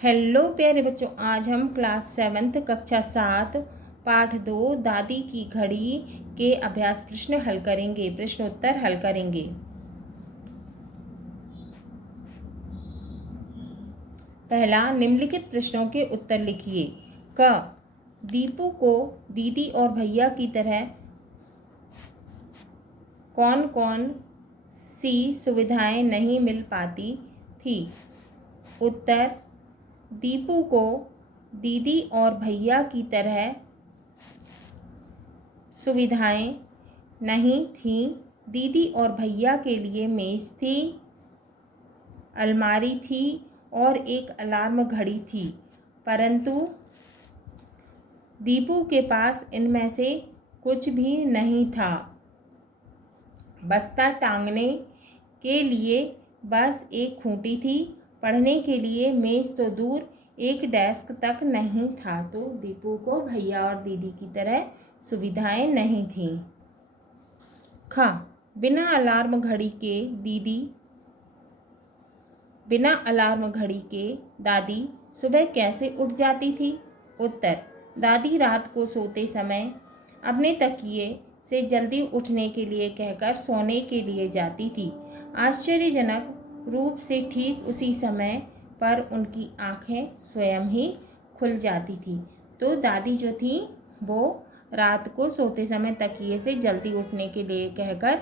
Hello प्यारे बच्चों, आज हम क्लास 7 कक्षा 7 पाठ 2 दादी की घड़ी के अभ्यास प्रश्न हल करेंगे। प्रश्नोत्तर हल करेंगे। पहला, निम्नलिखित प्रश्नों के उत्तर लिखिए। क, दीपू को दीदी और भैया की तरह कौन कौन सी सुविधाएं नहीं मिल पाती थी? उत्तर, दीपू को दीदी और भैया की तरह सुविधाएं नहीं थीं। दीदी और भैया के लिए मेज़ थी, अलमारी थी और एक अलार्म घड़ी थी, परंतु दीपू के पास इनमें से कुछ भी नहीं था। बस्ता टांगने के लिए बस एक खूंटी थी, पढ़ने के लिए मेज़ तो दूर एक डेस्क तक नहीं था। तो दीपू को भैया और दीदी की तरह सुविधाएं नहीं थीं। ख, बिना अलार्म घड़ी के दादी सुबह कैसे उठ जाती थी? उत्तर, दादी रात को सोते समय अपने तकिए से जल्दी उठने के लिए कहकर सोने के लिए जाती थी। आश्चर्यजनक रूप से ठीक उसी समय पर उनकी आंखें स्वयं ही खुल जाती थी। तो दादी जो थी वो रात को सोते समय तकिए से जल्दी उठने के लिए कहकर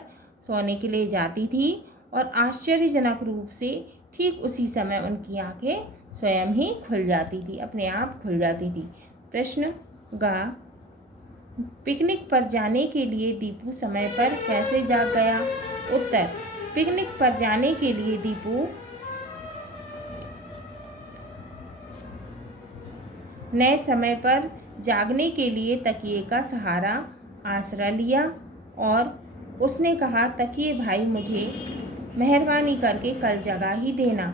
सोने के लिए जाती थी और आश्चर्यजनक रूप से ठीक उसी समय उनकी आंखें स्वयं ही खुल जाती थी, अपने आप खुल जाती थी। प्रश्न ग, पिकनिक पर जाने के लिए दीपू समय पर कैसे जाग गया? उत्तर, पिकनिक पर जाने के लिए दीपू ने समय पर जागने के लिए तकिए का सहारा आसरा लिया और उसने कहा, तकिए भाई, मुझे मेहरबानी करके कल जगा ही देना,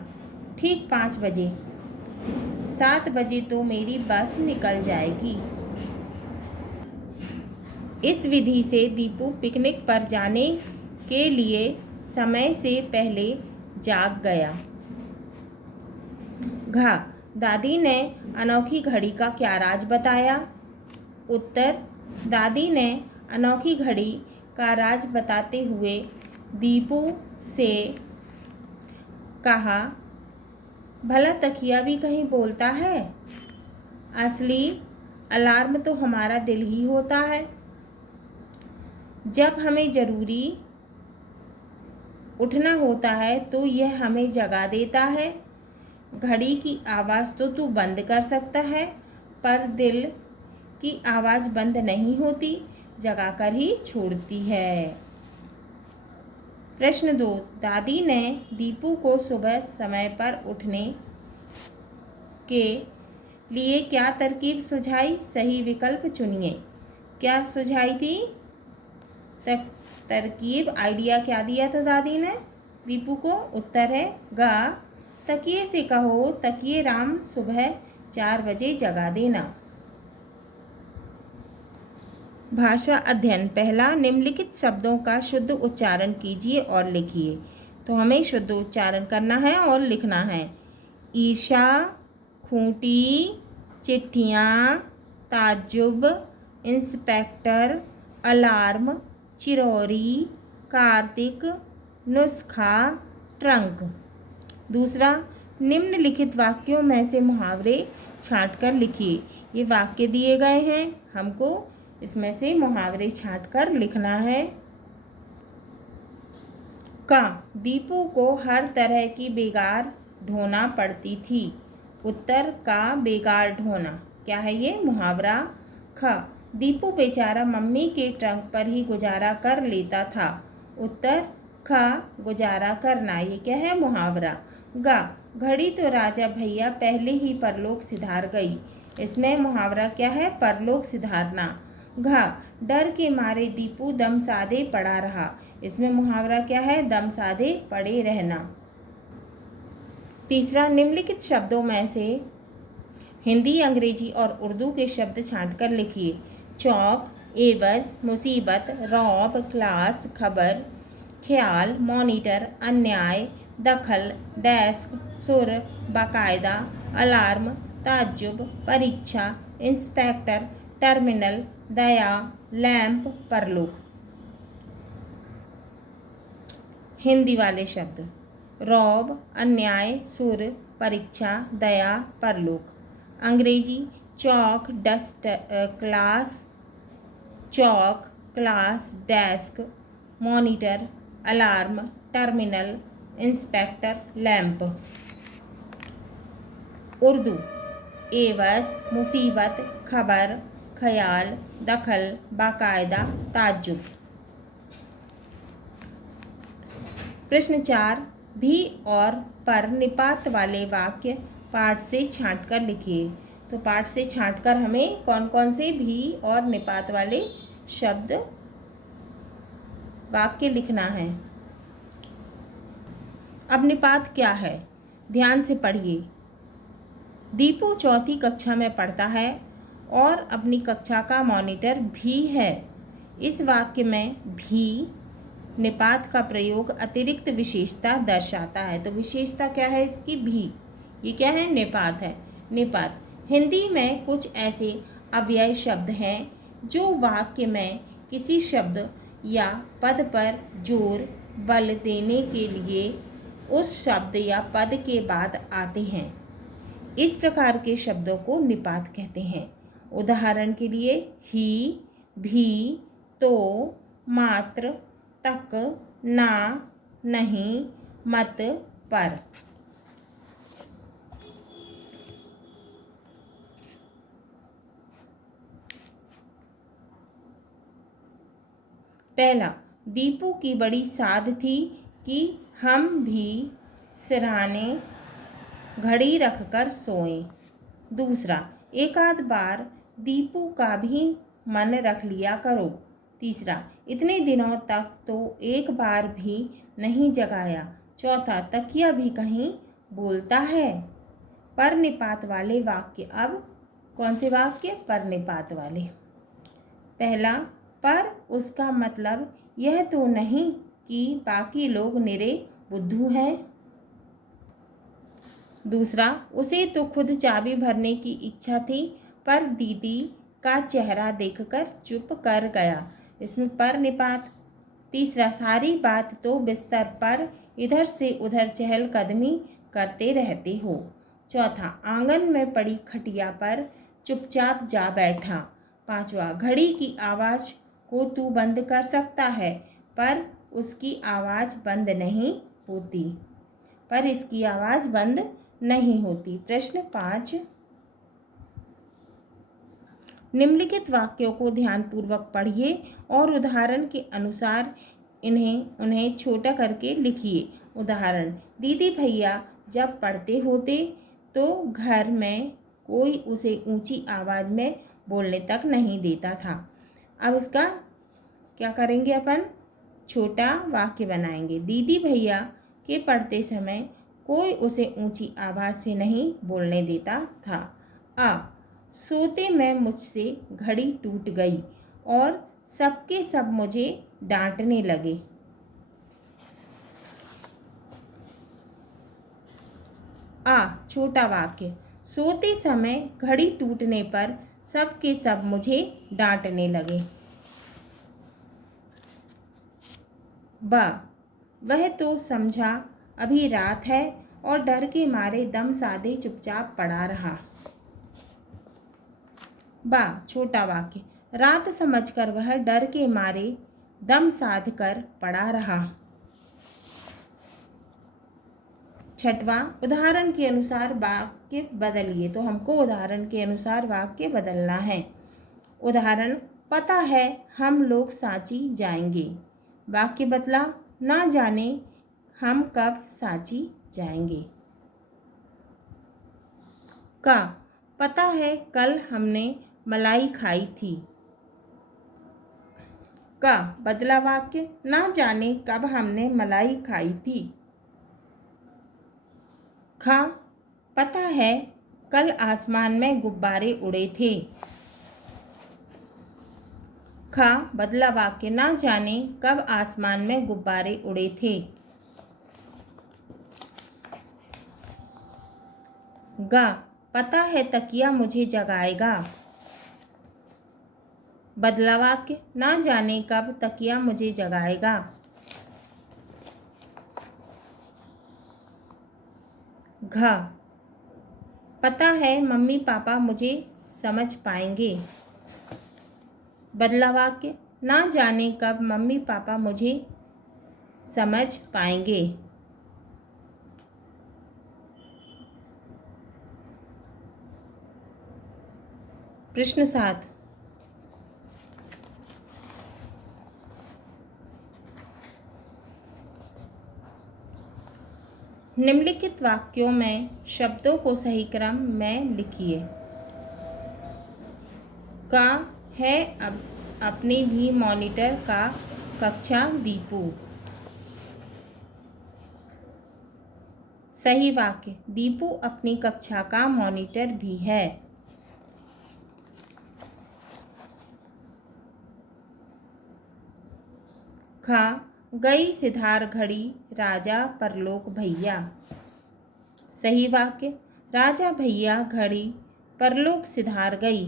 ठीक 5 बजे। 7 बजे तो मेरी बस निकल जाएगी। इस विधि से दीपू पिकनिक पर जाने के लिए समय से पहले जाग गया। घ, दादी ने अनोखी घड़ी का क्या राज बताया? उत्तर, दादी ने अनोखी घड़ी का राज बताते हुए दीपू से कहा, भला तकिया भी कहीं बोलता है? असली अलार्म तो हमारा दिल ही होता है। जब हमें ज़रूरी उठना होता है तो यह हमें जगा देता है। घड़ी की आवाज़ तो तू बंद कर सकता है, पर दिल की आवाज़ बंद नहीं होती, जगाकर ही छोड़ती है। प्रश्न 2, दादी ने दीपू को सुबह समय पर उठने के लिए क्या तरकीब सुझाई? सही विकल्प चुनिए। क्या सुझाई थी तरकीब? आइडिया क्या दिया था दादी ने दीपू को? उत्तर है ग, तकिए से कहो, तकिए राम सुबह 4 बजे जगा देना। भाषा अध्ययन। पहला, निम्नलिखित शब्दों का शुद्ध उच्चारण कीजिए और लिखिए। तो हमें शुद्ध उच्चारण करना है और लिखना है। ईर्षा, खूंटी, चिट्ठियाँ, ताज्जुब, इंस्पेक्टर, अलार्म, चिरौरी, कार्तिक, नुस्खा, ट्रंक। दूसरा, निम्नलिखित वाक्यों में से मुहावरे छांटकर लिखिए। ये वाक्य दिए गए हैं, हमको इसमें से मुहावरे छांटकर लिखना है। का, दीपू को हर तरह की बेगार ढोना पड़ती थी। उत्तर, का बेगार ढोना। क्या है ये? मुहावरा। ख, दीपू बेचारा मम्मी के ट्रंक पर ही गुजारा कर लेता था। उत्तर, ख, गुजारा करना। ये क्या है? मुहावरा। ग, घड़ी तो राजा भैया पहले ही परलोक सिधार गई। इसमें मुहावरा क्या है? परलोक सिधारना। घ, डर के मारे दीपू दम साधे पड़ा रहा। इसमें मुहावरा क्या है? दम साधे पड़े रहना। तीसरा, निम्नलिखित शब्दों में से हिंदी, अंग्रेजी और उर्दू के शब्द छांटकर लिखिए। चौक, एवज, मुसीबत, रौब, क्लास, खबर, ख्याल, मॉनिटर, अन्याय, दखल, डेस्क, सुर, बाकायदा, अलार्म, ताज्जुब, परीक्षा, इंस्पेक्टर, टर्मिनल, दया, लैंप, परलोक। हिंदी वाले शब्द: रौब, अन्याय, सुर, परीक्षा, दया, परलोक। अंग्रेजी: chalk, dust, class, chalk, class, desk, monitor, alarm, terminal, inspector, lamp. Urdu: एवज, मुसीबत, खबर, ख्याल, दखल, बाकायदा, ताज्जुब। प्रश्न 4, भी और पर निपात वाले वाक्य पाठ से छांटकर लिखिए। तो पाठ से छांटकर हमें कौन कौन से भी और निपात वाले शब्द वाक्य लिखना है। अब निपात क्या है, ध्यान से पढ़िए। दीपू चौथी कक्षा में पढ़ता है और अपनी कक्षा का मॉनिटर भी है। इस वाक्य में भी निपात का प्रयोग अतिरिक्त विशेषता दर्शाता है। तो विशेषता क्या है इसकी? भी। ये क्या है? निपात है। निपात हिंदी में कुछ ऐसे अव्यय शब्द हैं जो वाक्य में किसी शब्द या पद पर जोर बल देने के लिए उस शब्द या पद के बाद आते हैं। इस प्रकार के शब्दों को निपात कहते हैं। उदाहरण के लिए ही, भी, तो, मात्र, तक, ना, नहीं, मत, पर। पहला, दीपू की बड़ी साध थी कि हम भी सिरहाने घड़ी रखकर सोएं। दूसरा, एक आध बार दीपू का भी मन रख लिया करो। तीसरा, इतने दिनों तक तो एक बार भी नहीं जगाया। चौथा, तकिया भी कहीं बोलता है। पर निपात वाले वाक्य। अब कौन से वाक्य? पर निपात वाले। पहला, पर उसका मतलब यह तो नहीं कि बाकी लोग निरे बुद्धू हैं। दूसरा, उसे तो खुद चाबी भरने की इच्छा थी पर दीदी का चेहरा देखकर चुप कर गया। इसमें पर निपात। तीसरा, सारी बात तो बिस्तर पर इधर से उधर चहलकदमी करते रहते हो। चौथा, आंगन में पड़ी खटिया पर चुपचाप जा बैठा। पांचवा, घड़ी की आवाज़ को तू बंद कर सकता है पर उसकी आवाज़ बंद नहीं होती। पर इसकी आवाज़ बंद नहीं होती। प्रश्न 5, निम्नलिखित वाक्यों को ध्यानपूर्वक पढ़िए और उदाहरण के अनुसार उन्हें छोटा करके लिखिए। उदाहरण, दीदी भैया जब पढ़ते होते तो घर में कोई उसे ऊंची आवाज़ में बोलने तक नहीं देता था। अब इसका क्या करेंगे? अपन छोटा वाक्य बनाएंगे। दीदी भैया के पढ़ते समय कोई उसे ऊंची आवाज़ से नहीं बोलने देता था। आ, सोते में मुझसे घड़ी टूट गई और सबके सब मुझे डांटने लगे। आ, छोटा वाक्य, सोते समय घड़ी टूटने पर सबके सब मुझे डांटने लगे। बा, वह तो समझा अभी रात है और डर के मारे दम साधे चुपचाप पड़ा रहा। बा, छोटा वाक्य, रात समझकर वह डर के मारे दम साध कर पड़ा रहा। छठवां, उदाहरण के अनुसार वाक्य बदलिए। तो हमको उदाहरण के अनुसार वाक्य बदलना है। उदाहरण, पता है हम लोग सांची जाएंगे। वाक्य बदला, ना जाने हम कब सांची जाएंगे। का, पता है कल हमने मलाई खाई थी। का, बदला वाक्य, ना जाने कब हमने मलाई खाई थी। खा, पता है कल आसमान में गुब्बारे उड़े थे। खा, बदला वाक्य, ना जाने कब आसमान में गुब्बारे उड़े थे। गा, पता है तकिया मुझे जगाएगा। बदला वाक्य, ना जाने कब तकिया मुझे जगाएगा। घ, पता है मम्मी पापा मुझे समझ पाएंगे। बदला वाक्य, ना जाने कब मम्मी पापा मुझे समझ पाएंगे। प्रश्न 7, निम्नलिखित वाक्यों में शब्दों को सही क्रम में लिखिए। का है अपनी भी मॉनिटर का कक्षा दीपू। सही वाक्य, दीपू अपनी कक्षा का मॉनिटर भी है। खा, गई सिधार घड़ी राजा परलोक भैया। सही वाक्य, राजा भैया घड़ी परलोक सिधार गई।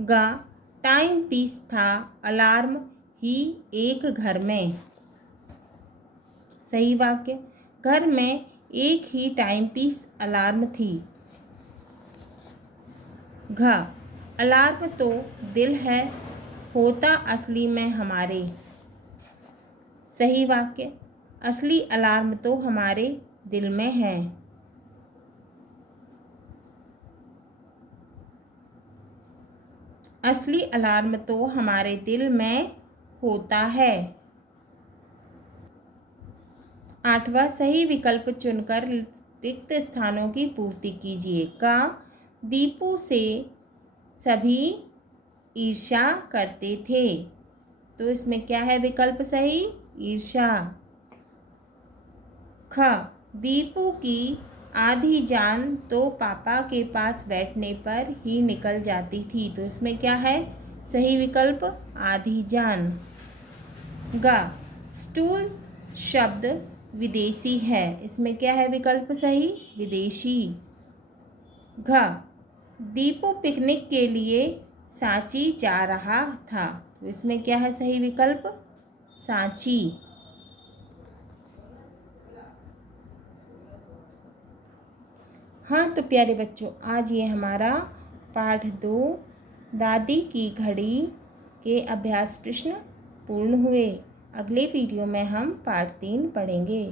गा, टाइम पीस था अलार्म ही एक घर में। सही वाक्य, घर में एक ही टाइम पीस अलार्म थी। घ, अलार्म तो दिल है होता असली में हमारे। सही वाक्य, असली अलार्म तो हमारे दिल में है। असली अलार्म तो हमारे दिल में होता है। 8वां, सही विकल्प चुनकर रिक्त स्थानों की पूर्ति कीजिए। का, दीपू से सभी ईर्ष्या करते थे। तो इसमें क्या है विकल्प सही? ईर्ष्या। ख, दीपू की आधी जान तो पापा के पास बैठने पर ही निकल जाती थी। तो इसमें क्या है सही विकल्प? आधी जान। ग, स्टूल शब्द विदेशी है। इसमें क्या है विकल्प सही? विदेशी। घ, दीपू पिकनिक के लिए सांची जा रहा था। तो इसमें क्या है सही विकल्प? सांची। हाँ तो प्यारे बच्चों, आज ये हमारा पाठ 2 दादी की घड़ी के अभ्यास प्रश्न पूर्ण हुए। अगले वीडियो में हम पाठ 3 पढ़ेंगे।